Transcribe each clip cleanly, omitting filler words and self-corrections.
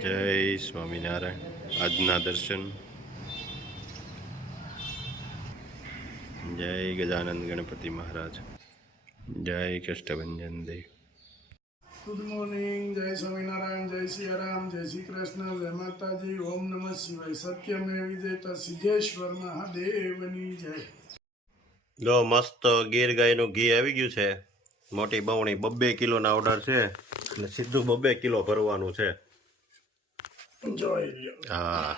જય સ્વામિનારાયણ. આજના દર્શન. જય ગજાનંદ ગણપતિ મહારાજ. જય કષ્ટભંજન દેવ. Good morning. જય સ્વામિનારાયણ. જય સિયારામ. જય શ્રી કૃષ્ણ. જય માતાજી. ઓમ નમઃ શિવાય. સત્યમેવ જયતા. સિદ્ધેશ્વર મહાદેવની જય. જો મસ્ત ગીર ગાયનું ઘી આવી ગયું છે. મોટી બવણી 2 કિલોના ઓર્ડર છે એટલે સીધું 2 કિલો ભરવાનું છે. જોઈ લ્યો. હા,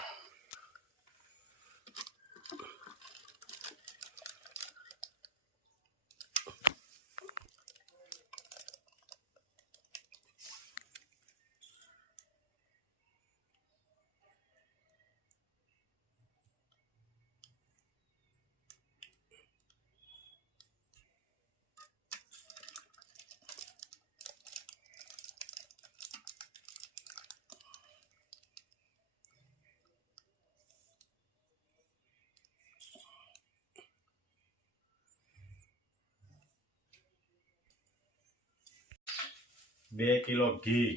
બે કિલો ઘી.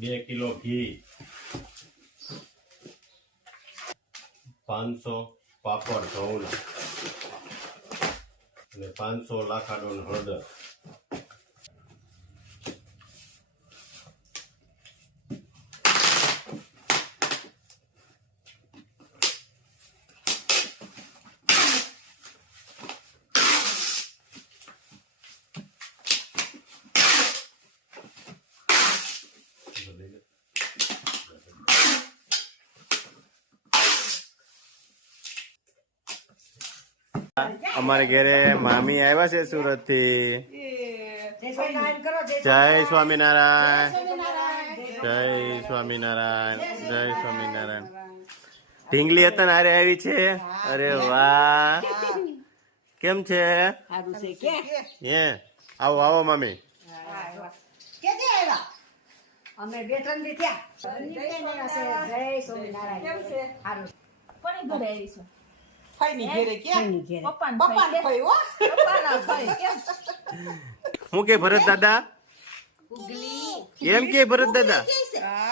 બે કિલો ઘી, 500 પાપડ ઘઉંના અને 500 લાખાડોન હળદર. અમારે ઘરે મામી આવ્યા છે સુરત થી. જય સ્વામિનારાયણ. જય સ્વામિનારાયણ. જય સ્વામિનારાયણ. ઢીંગલી હતા ને હારે આવી છે. અરે વાહ, કેમ છે? હે, આવો આવો મામી. અમે બે ત્રણ દી થયા. જય સ્વામિનારાયણ. કેમ છે? સારું. કોની ઘરે આવી છો? ફઈની ઘરે કે પપ્પાને ફઈ હો પપ્પાના ફઈ કેમ? હું કે ભરત દાદા? એમ કે ભરત દાદા?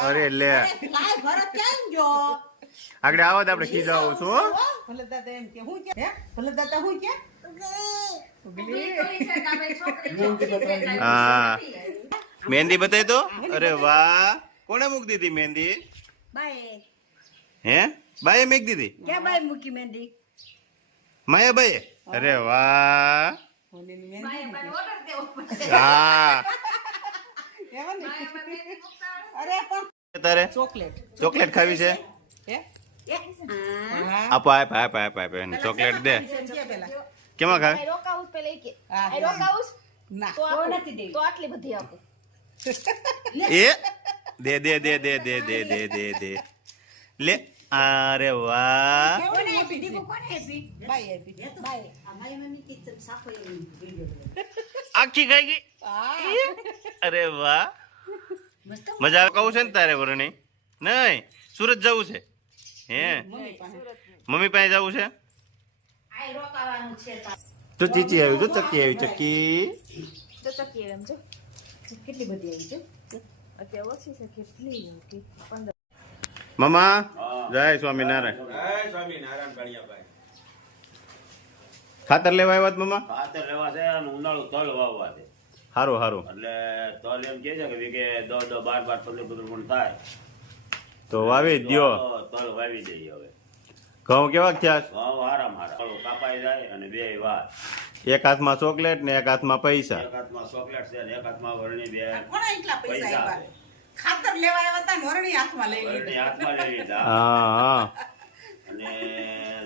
અરે લે, લાય ભરત કેમ જો આગળ આવો તો આપણે ખીજાવું છું હો. ભલે દાદા એમ કે હું કે હે ભલે દાદા હું કે હા, મહેંદી બતાવી તો. અરે વાહ, કોને મૂકી દીધી મહેંદી? બાય હે, બાએ મૂકી દીધી? ક્યાં બાય મૂકી મહેંદી? માયાબાઈ? અરે વાહ. હોલીની હા, અરે પણ તારે ચોકલેટ ચોકલેટ ખાવી છે? હે આપો આપ આપ આપ આપ એને ચોકલેટ દે. કે પેલા કેમાં ખાવે? રોકાઉસ પેલે કે હા. આ રોકાઉસ ના તો નથી દેવી તો આટલી બધી આપો. એ દે દે દે દે દે દે દે દે દે લે. અરે વાહ, કોને આપી દીપુ કોને આપી? બાય આપી બાય આખી ખાઈ ગઈ. અરે વાહ, મજા આવે. કહું છે ને તારે વરણી નહીં સુરત જવું છે? હે, મમ્મી પાસે જવું છે? આ રોકાવાનું છે તો ચીચી આવી, તો ચક્કી આવી, ચક્કી. તો ચકી એમ જો કેટલી બધી આવી છે અત્યારે ઓછી છે કેટલી કે 15. મામા જય સ્વામિનારાયણ. જય સ્વામિનારાયણ કળિયાભાઈ. ખાતર લેવા આવ્યા હતા મામા? ખાતર લેવા છે અને ઉનાળુ તલ વાવવા છે. સારું સારું. એટલે તલ એમ કે છે કે વીઘે 10 12 15 મણ થાય તો વાવી જ દ્યો. તો તલ વાવી દઈએ. હવે ઘઉં કેવા થયા? ભાવ હારામ હારા કાપાઈ જાય અને બે વાર. એક હાથમાં ચોકલેટ ને એક હાથમાં પૈસા. એક હાથમાં ચોકલેટ છે અને એક હાથમાં વરણી. બે કોના એટલા પૈસા પૈસા આવ્યા છે. ખાતર લેવા આવ્યા હતા વરણી હાથમાં લઈ વરણી લીધા હાથમાં લઈ લીધા હા હા, અને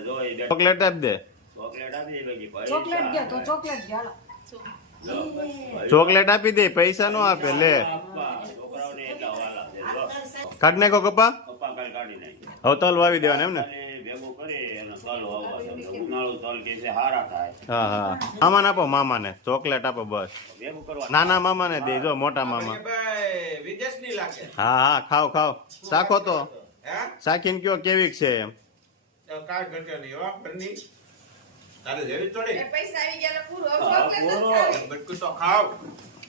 જો એ બે ચોકલેટ આપી દે. ચોકલેટ આપી દે બાકી ચોકલેટ દે તો ચોકલેટ દે હાલો. ચોકલેટ આપી દે, પૈસા નો આપે. લે છોકરાઓને એટલા વાલા છે. જો કાઢ નાખો કપા. કપા કાલ કાઢી નાખી. હવે તલ વાવી દેવાના એમ ને? ભેગું કરી અને તલ વાવવા છે. ઉનાળુ તલ ચાવલ કે છે હારા થાય હા હા મામાને આપો, મામાને ચોકલેટ આપો બસ. ભેગું કરવા નાના મામાને દેજો, મોટા મામા. વિદેશ ની લાગે હા હા ખાવ ખાવ, ચાખો તો, હે ચાખીને કયો કેવી છે એમ. તો કાંઈ ઘટે નહીં હો ઘરની તારે જેવી થોડી પૈસા આવી ગયા પૂરો બટકું તો ખાવ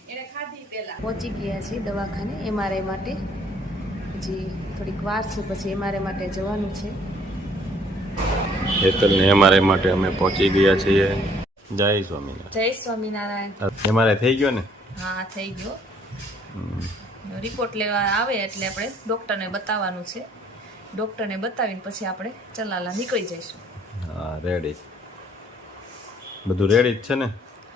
એને ખાધી પેલા પહોંચી ગયા છીએ દવાખાને એમઆરઆઈ માટે. હજી થોડીક વાર છે, પછી એમઆરઆઈ માટે જવાનું છે. હેતલને એમઆરઆઈ માટે અમે પહોંચી ગયા છીએ. જય સ્વામિનારાયણ. જય સ્વામિનારાયણ. એમઆરઆઈ થઈ ગયો ને? હા થઈ ગયો. રિપોર્ટ લેવા આવે એટલે આપણે ડૉક્ટરને બતાવવાનું છે. ડૉક્ટરને બતાવીને પછી આપણે ચલાલા નીકળી જઈશું. હા રેડી, બધું રેડી જ છે ને?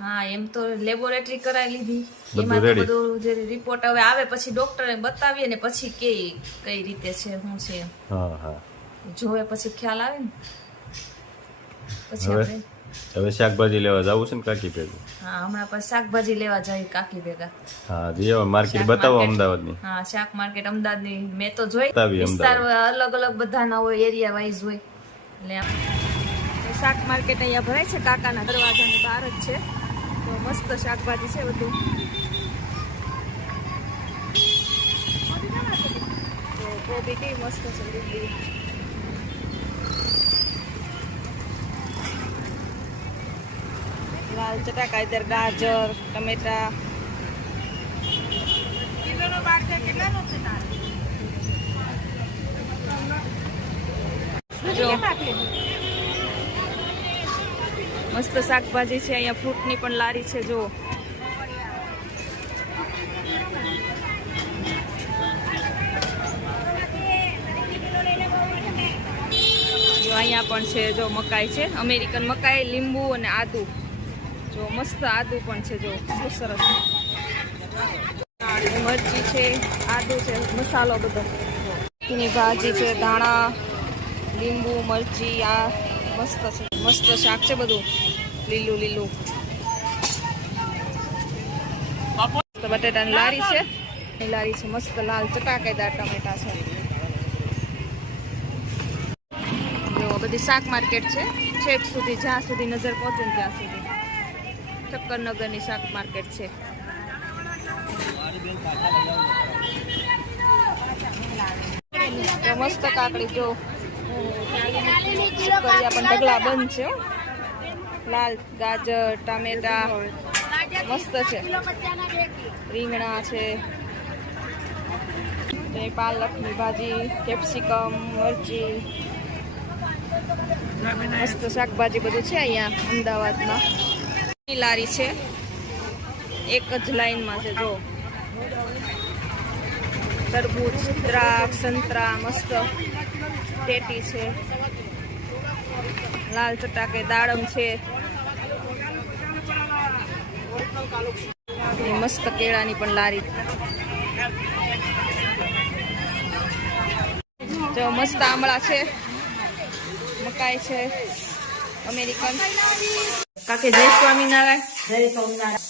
હા એમ તો લેબોરેટરી કરાવી લીધી. બધું એમાં તો ready? બધું જે રિપોર્ટ હવે આવે પછી ડૉક્ટરને બતાવીએ ને પછી કઈ રીતે છે શું છે એમ. હા હા. જોવે પછી ખ્યાલ આવે ને પછી હવે? આપણે હવે શાકભાજી લેવા જવું છે ને કાકી ભેગું? હા હમણાં પછી શાકભાજી લેવા જાય કાકી ભેગા. હા જઈએ માર્કેટ શાક બતાવો market. અમદાવાદની. હા શાક માર્કેટ અમદાવાદની મેં તો જોઈ. બતાવી વિસ્તાર અમદાવાદ. અલગ અલગ બધાના હોય, એરિયા વાઇઝ હોય એટલે શાક માર્કેટ અહીંયા ભરાય છે, કાકાના દરવાજાની બહાર જ છે. તો મસ્ત શાકભાજી છે બધું. તો કોબી કેવી મસ્ત છે લીલી. લાલ ચટાકા, ઇધર ગાજર, ટમેટા. જો મસ્ત શાકભાજી છે અહીંયા. ફ્રૂટની પણ લારી છે. જો અહીંયા પણ છે. જો મકાઈ છે, અમેરિકન મકાઈ, લીંબુ અને આદુ. જો મસ્ત આદુ પણ છે. જો બહુ સરસ. મરચી છે, આદુ છે, મસાલો બધો. એની ભાજી છે, ધાણા, લીંબુ, મરચી. આ મસ્ત છે, મસ્ત શાક છે બધું લીલું લીલું. બટેટાની લારી છે. એ લારી છે મસ્ત લાલ ચટાકેદાર ટમેટા છે. જો બધી શાક માર્કેટ છે, છેક સુધી જ્યાં સુધી નજર પહોંચે ને ત્યાં સુધી. ચક્કરનગરની શાક માર્કેટ છે. જો મસ્ત કાકડી. જો શક્કરિયા પણ ઢગલા બંધ છે હો. લાલ ગાજર, ટામેટા મસ્ત છે. રીંગણા છે, પાલકની ભાજી, કેપ્સિકમ, મરચી. મસ્ત શાકભાજી બધું છે અહીંયા અમદાવાદમાં. લારી છે, એક જ લાઈનમાં છે. જો તરબૂચ, દ્રાક્ષ, સંતરા મસ્ત. ટેટી છે, લાલ ચટાકે, દાડમ છે. મસ્ત કેળાની પણ લારી. જો મસ્ત આમળા છે, મકાઈ છે, અમેરિકન. કાકે જય સ્વામિનારાયણ. જય સ્વામિનારાયણ.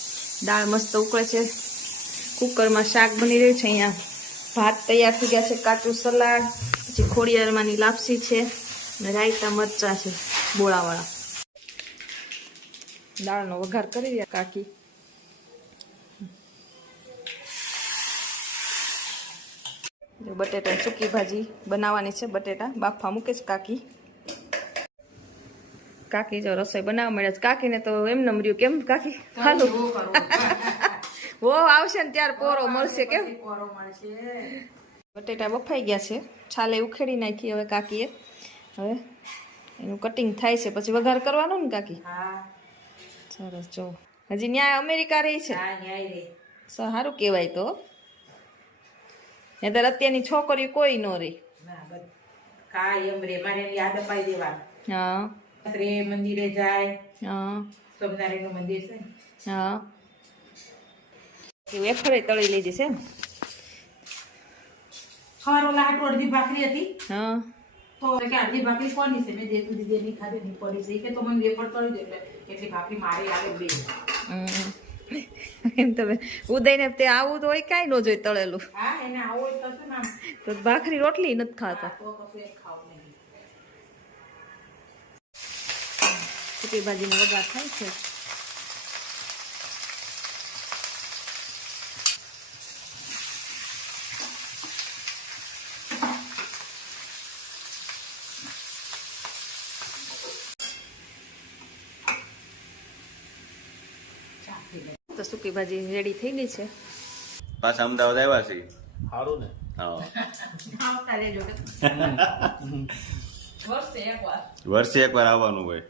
દાળ મસ્ત ઉકળે છે. કુકરમાં શાક બની રહ્યું છે. અહીંયા ભાત તૈયાર થઈ ગયા છે, કાચું સલાડ, પછી ખોડિયારમાંની લાપસી છે અને રાયતા મરચા છે બોળાવાળા. દાળનો વઘાર કરી રહ્યા કાકી. જો બટેટા સૂકી ભાજી બનાવવાની છે. બટેટા બાફા મૂકે છે કાકી. કાકી જો રસોઈ બનાવવા મળે છે. કાકીને તો એમને મળ્યું. કેમ કાકી? હાલો વો આવશે ને ત્યારે પોરો મળશે. કેમ? બટેટા બફાઈ ગયા છે, છાલે ઉખેડી નાખી હવે કાકીએ. હવે એનું કટિંગ થાય છે, પછી વઘાર કરવાનો ને કાકી? સરસ. જો હજી ન્યાય અમેરિકા રહી છે. સારું કહેવાય. તો નહીંતર અત્યારની છોકરીઓ કોઈ ન રહી. હા મંદિરે જાય. હા સોમનારાયણ નું મંદિર છે. હા વેફરે તળી લીધી છે. ખબર ઓલા આટલું અડધી ભાખરી હતી હા તો કે અડધી ભાખરી કોની છે? મેં દેતું દીધી એની ખાધી ની પડી છે. કે તો મને વેફર તળી દે એટલી ભાખરી મારે આવે બે. એમ તમે ઉદયને તે આવું તો હોય કાંઈ ન જોઈ તળેલું. હા એને આવો તો શું નામ તો ભાખરી રોટલી નથી ખાતા. તો કશું એક ખાવ નહીં. સૂકી ભાજીનો વઘાર થાય છે. તો સૂકી ભાજી રેડી થઈ ગઈ છે. પાછા અમદાવાદ આવ્યા છે. સારું ને હા, આવતા રહેજો કે વર્ષે એકવાર વર્ષે એકવાર આવવાનું હોય.